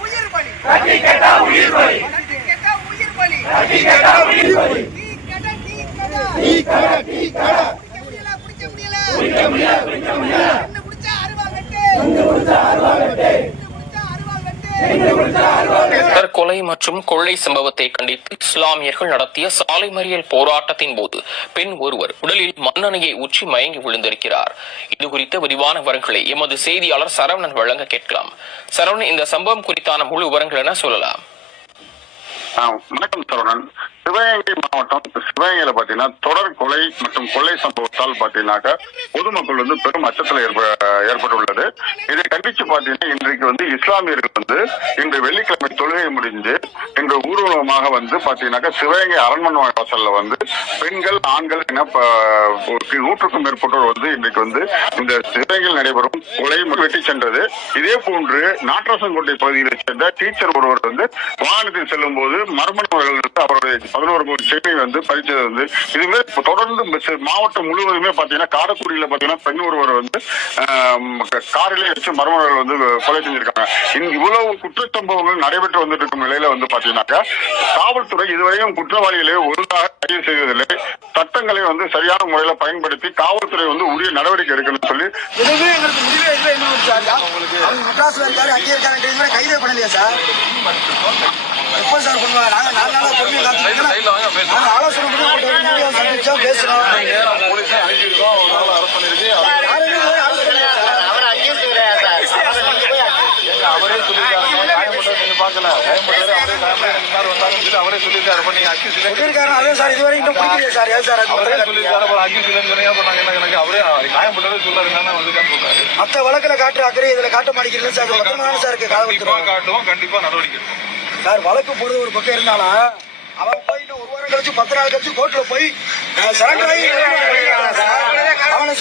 உயிர் பலி. தட்டி கேட்டா உயிர் பலி. தற்கொலை மற்றும் கொள்ளை சம்பவத்தை கண்டித்து இஸ்லாமியர்கள் நடத்திய சாலை மறியல் போராட்டத்தின் போது பெண் ஒருவர் உடலில் மண்ணெண்ணெயை ஊற்றி மயங்கி விழுந்திருக்கிறார். இது குறித்த விரிவான விவரங்களை எமது செய்தியாளர் சரவணன் வழங்க கேட்கலாம். சரவணன் இந்த சம்பவம் குறித்தான முழு விவரங்கள் என சொல்லலாம். வணக்கம் சரவணன். சிவகங்கை மாவட்டம் சிவகங்கையில பாத்தீங்கன்னா தொடர் கொலை மற்றும் கொள்ளை சம்பவத்தால் பாத்தீங்கன்னாக்கா பொதுமக்கள் வந்து பெரும் அச்சத்தில் ஏற்ப ஏற்பட்டுள்ளது. இது கண்டிச்சு பார்த்தீங்கன்னா இன்றைக்கு வந்து இஸ்லாமியர்கள் வந்து இன்று வெள்ளிக்கிழமை தொழுகை முடிஞ்சு இன்று ஊர்வலமாக வந்து பாத்தீங்கன்னாக்கா சிவகங்கை அரண்மனை வாசல்ல வந்து பெண்கள் ஆண்கள் என நூற்றுக்கும் மேற்பட்டோர் வந்து இன்றைக்கு வந்து இந்த சிவகங்கையில் நடைபெறும் கொலை வெட்டி சென்றது. இதே போன்று நாட்டரசங்கோட்டை பகுதியில் சேர்ந்த டீச்சர் ஒருவர் வந்து வாகனத்தில் செல்லும் போது மர்ம நபர்கள் அவருடைய பதினோரு கோடி சென்னை வந்து பறிச்சது வந்து இதுவே தொடர்ந்து மாவட்டம் முழுவதுமே பாத்தீங்கன்னா காரக்குடியில பாத்தீங்கன்னா பெண் ஒருவர் வந்து காரிலே வச்சு மர்மர்கள் வந்து கொலை செஞ்சிருக்காங்க. இவ்வளவு குற்றச்சம்பவங்கள் நடைபெற்று வந்துட்டு இருக்கும் நிலையில வந்து பாத்தீங்கன்னாக்கா காவல்துறை இதுவரையும் குற்றவாளிகளை ஒழுங்காக கைது செய்வதில்லை சட்டங்களை வந்து சரியான முறையில பயன்படுத்தி காவல்துறை வந்து உரிய நடவடிக்கை எடுக்கணும்னு சொல்லி எதுவுமே எங்களுக்கு முடிவே இல்லை. இன்னும் சார் அவங்க மெட்ராஸ்ல இருக்காரு அங்கே இருக்காரு கைதே பண்ணலையா சார். எப்போ சார் பண்ணுவாங்க? நாங்க நாலு நாளா பொறுமையை காத்துக்கிட்டு ஆலோசனை பண்ணி போட்டு பேசுறோம் யாருமே போய் arrest பண்ணலையா சார்? அவரே சொல்லியிருக்காரு காயப்பட்டது நீங்க பார்க்கல காயப்பட்டது அவரே காயப்பட்டு எனக்கு முன்னாடி வந்தாலும் சொல்லி அவரே சொல்லியிருக்காரு. அப்ப நீங்க அக்கி சிலை சொல்லியிருக்காரு. அதே சார் இதுவரை இன்னும் பிடிக்கலையே சார். ஏன் சார் அவரே சொல்லியிருக்காரு. அப்புறம் சொன்னீங்க. என்ன எனக்கு அவரே சொல்லாரு. சொல்றாரு. வழக்குல காட்டுற அக்கறை இதுல காட்ட மாட்டேங்கிறது சார். மொத்தமான சார் இருக்கு. கண்டிப்பா காவல்துறை. காட்டுவோம். கண்டிப்பா நடவடிக்கை எடுப்போம். சார் வழக்கு போடுறது ஒரு பக்கம் இருந்தாலும் அவன் போய் இன்னும் ஒரு வாரம் கழிச்சு பத்து நாள் கழிச்சு கோர்ட்ல போய் சரண்டர் ஆகி அவனை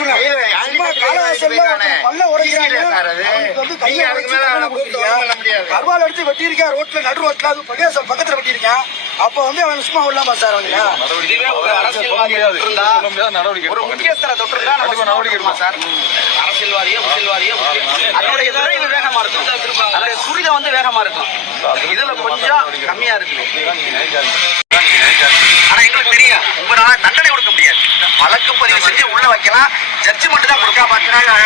பல்ல உடைக்கிறாங்க. வந்து கையை. கர்வால் எடுத்து வெட்டியிருக்கா ரோட்ல நடு ரோட்ல அது பகையாசல் பக்கத்துல வெட்டியிருக்கேன். அப்ப வந்து அவன் சும்மா விடலாமா சார் ஒரு முக்கியஸ்தரை நடவடிக்கை எடுப்போம் அரசியல்வாதியோ அதனுடைய விரைவு வேகமா இருக்கும். அதனுடைய வந்து வேகமா இருக்கும். இதுல கொஞ்சம் கம்மியா இருக்கு ஆனா எங்களுக்கு தெரியும். உங்களால தண்டனை கொடுக்க முடியாது. வழக்கு பதிவு செஞ்சு உள்ள வைக்கலாம். ஜட்ஜ்மெண்ட் தான் கொடுக்க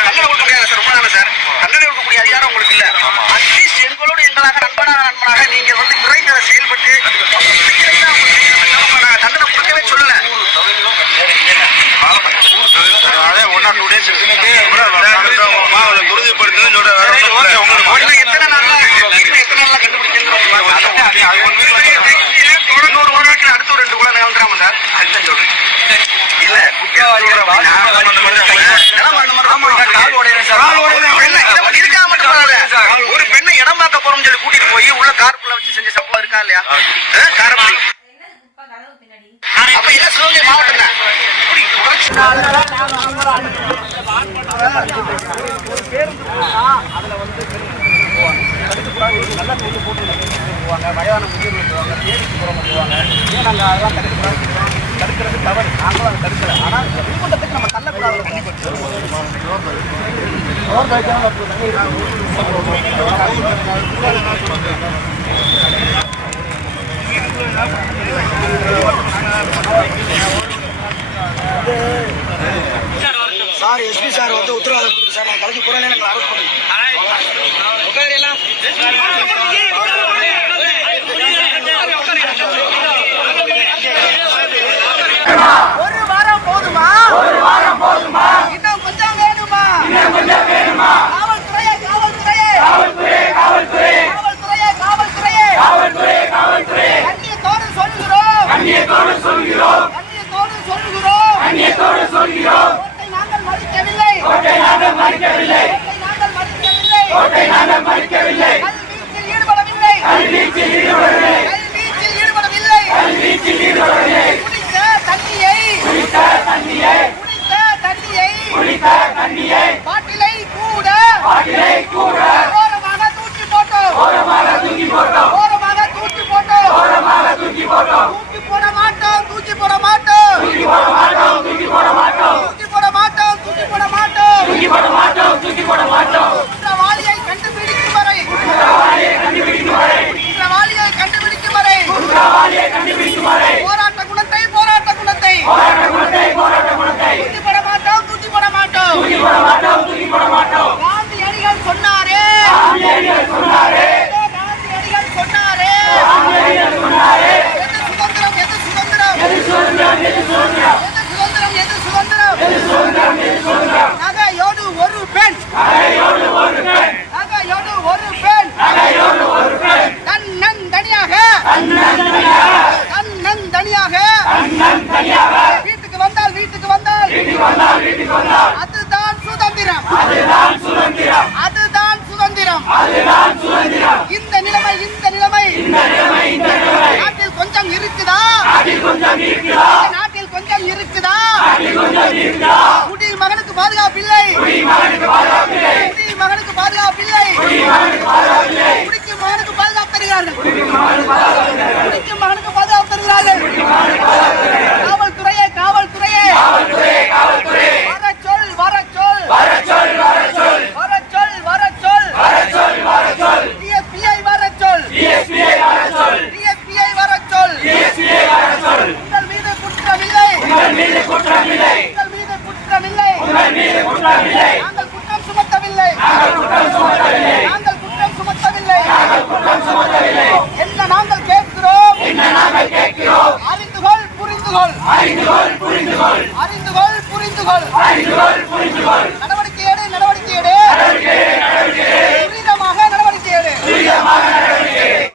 தண்டனை கொடுக்க முடியாது சார். உண்மைதானே சார்? தண்டனை கொடுக்கக்கூடிய அதிகாரம் உங்களுக்கு முன்பாக நீங்கள் வந்து இறைநல செயல்பட்டு தண்டனை கொடுக்கவே சொல்லல. அடுத்த ரெண்டு கூட நிகழ்ந்துடாம சார். அதுதான் சொல்றேன். இல்ல குட்டியா ஒரு பெண்ணை இடமாக்க பார்க்க போறோம்னு சொல்லி கூட்டிட்டு உள்ள காருக்குள்ள வச்சு செஞ்ச சம்பவம் இருக்கா இல்லையா? காரமணி அப்ப இல்ல சிவகங்கை மாவட்டம்ல நல்லா போட்டு போட்டு போவாங்க வயதான முதியோர் விட்டுருவாங்க தேடிக்கு புறம் பண்ணுவாங்க ஏன் நாங்கள் அதெல்லாம் தடுக்கிறோம் தடுக்கிறது தவறு. நாங்களும் அதை தடுக்கலை. ஆனால் கூட்டத்துக்கு நம்ம தள்ளக்கூடாது தான் இப்படி தொடர்ச்சி சார் எஸ்பி சார் வந்து உத்தரவாதம் கொடுத்து சார் நான் கலைக்கு போறேன்னு எனக்கு அரெஸ்ட் பண்ணுங்க கண்ணியத்தோடு சொல்கிறோம். கண்ணியத்தோடு சொல்கிறோம். நாங்கள் மதிக்கவில்லை கோட்டை நாங்கள் மதிக்கவில்லை கோட்டை நாங்கள் மதிக்கவில்லை கல்வீச்சில் ஈடுபடவில்லை. கல்வீச்சில் ஈடுபடவில்லை. கல்வீச்சில் ஈடுபடவில்லை. குடித்த தண்ணியை. குடித்த தண்ணியை. குடித்த தூக்கி போட மாட்டோம் தூக்கி போட மாட்டோம். தூக்கி போட மாட்டோம் தூக்கி போட மாட்டோம் தூக்கி போட மாட்டோம் தூக்கி போட மாட்டோம் குற்றவாளியை கண்டுபிடிக்கும் வரை குற்றவாளியை கண்டுபிடிக்கும் வரை குற்றவாளியை கண்டுபிடிக்கும் வரை குற்றவாளியை கண்டுபிடிக்கும் வரை போராட்ட குணத்தை போராட்ட குணத்தை போராட்ட குணத்தை போராட்ட குணத்தை தூக்கி போட மாட்டோம் தூக்கி போட மாட்டோம் தூக்கி போட மாட்டோம் தூக்கி போட மாட்டோம் காந்தியடிகள் சொன்னாரே காந்தியடிகள் சொன்னாரே காந்தியடிகள் சொன்னாரே காந்தியடிகள் சொன்னாரே எது சுதந்திரம் எது சுதந்திரம் எது சுதந்திரம் எது சுதந்திரம் எது சுதந்திரம் எது சுதந்திரம் எது சுதந்திரம் நகையோடு ஒரு பெண் நகையோடு ஒரு பெண் நகையோடு ஒரு பெண் நகையோடு ஒரு பெண் தன்னன் தனியாக தன்னன் தனியாக தன்னன் தனியாக தன்னன் தனியாக வீட்டுக்கு வந்தால் வீட்டுக்கு வந்தால் வீட்டுக்கு வந்தால் வீட்டுக்கு வந்தால் அதுதான் சுதந்திரம். அதுதான் சுதந்திரம். அதுதான் சுதந்திரம். அதுதான் சுதந்திரம். இந்த நிலைமை இந்த நிலைமை. இந்த நிலைமை இந்த நிலைமை. நாட்டில் கொஞ்சம் இருக்குதா? நாட்டில் கொஞ்சம் இருக்குதா? நாட்டில் கொஞ்சம் இருக்குதா? நாட்டில் கொஞ்சம் இருக்குதா? உங்கள் மீது குற்றமில்லை. உங்கள் மீது குற்றமில்லை. உங்கள் மீது குற்றமில்லை. நாங்கள் குற்றம் சுமத்தவில்லை. நாங்கள் குற்றம் சுமத்தவில்லை. நாங்கள் குற்றம் சுமத்தவில்லை. நாங்கள் குற்றம் சுமத்தவில்லை. என்ன நாங்கள் கேட்கிறோம்? என்ன நாங்கள் கேட்கிறோம்? அறிந்து கொள் புரிந்து கொள் அறிந்து கொள் புரிந்து கொள் அறிந்து கொள் புரிந்து கொள் அறிந்து கொள் புரிந்து கொள்